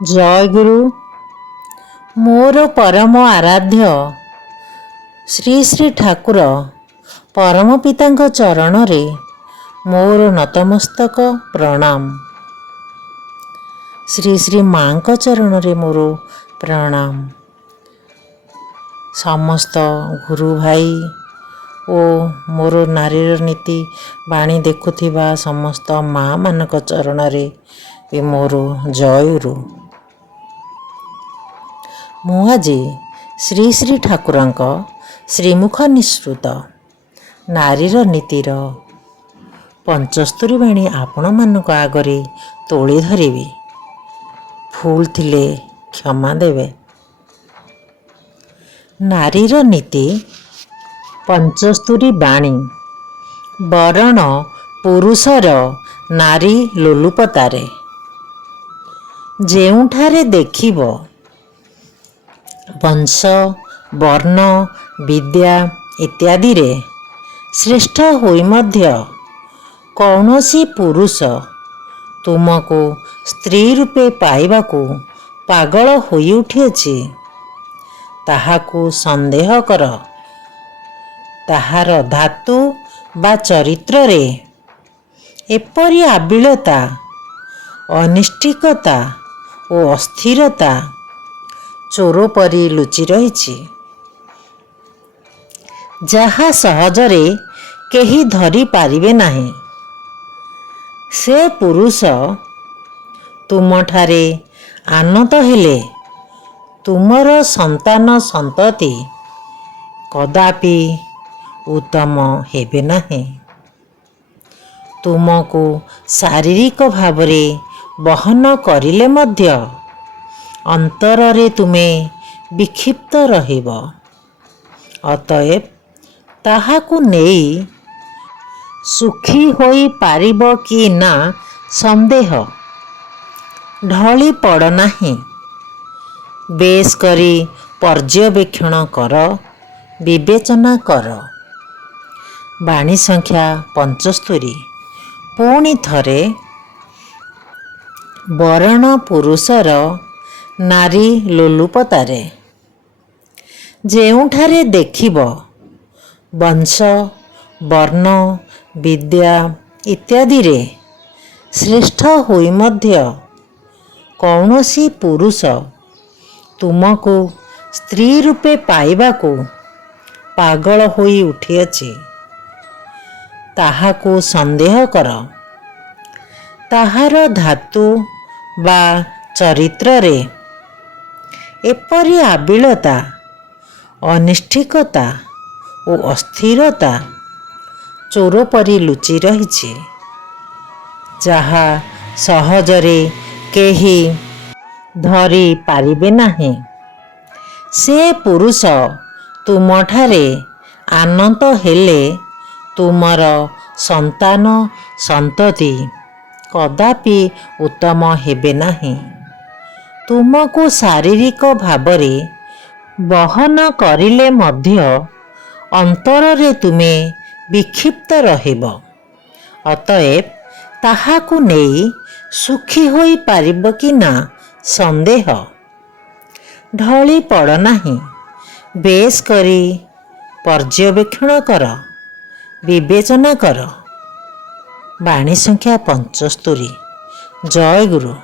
जय गुरु। मोर परम आराध्य श्री श्री ठाकुर परम पिता चरण रे मोर नतमस्तक प्रणाम। श्री श्री माँ चरण रे मोर प्रणाम। समस्त गुरु भाई ओ मोर नारीर नीति बाणी देखुथिबा समस्त माँ मानक चरण रे भी मोर जयरु। मु आज श्री श्री ठाकुरंक श्रीमुख निःसृत नारीर नीतिर पंचस्तरी बाणी आपण मानक आगरे तोली धरिबी। भूल थिले क्षमा देवे। नारीर नीति पंचस्तरी बाणी बरण पुरुषर नारी लोलुपतारे जेउठारे देखिब वंश वर्ण विद्या इत्यादि रे श्रेष्ठ होई मध्य कौनसी पुरुष तुमको स्त्री रूपे पाइबाकू पागल होई उठिअछि ताहाकू संदेह कर। ताहार धातु बा चरित्र रे एपरि आबिलता अनिष्टिकता ओ अस्थिरता चोर परी लुचि रहिछि जहा सहजरे केही धरी पारिबे नाही। से पुरुष तुमठारे आनत हेले तुमर संतान संतति कदापि उत्तम हेबे नाही। तुमको शारीरिक भावरे बहन करिले मध्य अंतରରେ तुमे विक्षिप्त रहिब। अतएव ताहाकू नेई सुखी होई पारिब कि ना संदेह। ढली पड़ नाही। बेस करी पर्यवेक्षण कर विवेचना कर। बाणी संख्या 75। पुणी थरे वरण पुरुषर नारी लोलुपतारे जेउठारे देखिब वंश वर्ण विद्या इत्यादि रे श्रेष्ठ होई मध्य कौनसी पुरुष तुमको स्त्री रूपे पाइबाकू पागल होई उठिअछि ताहाकू संदेह कर। ताहार धातु बा चरित्र रे एपरि आबिलता अनिष्ठिकता ओ अस्थिरता चोर परी लुचि रहिछि जहा सहजरे केही धरी पारिबे नाही। से पुरुष तुमठारे आनत हेले तुमर संतान संतति कदापि उत्तम हेबे नाही। तुमको शारीरिक भावरे बहन करिले मध्य अंतରରେ तुमे विक्षिप्त रहिब। अतएव ताहाकू नेई सुखी होई पारिब कि ना संदेह। ढली पड़ नाही। बेस करी पर्यवेक्षण कर विवेचना कर। बाणी संख्या 75। जय गुरु।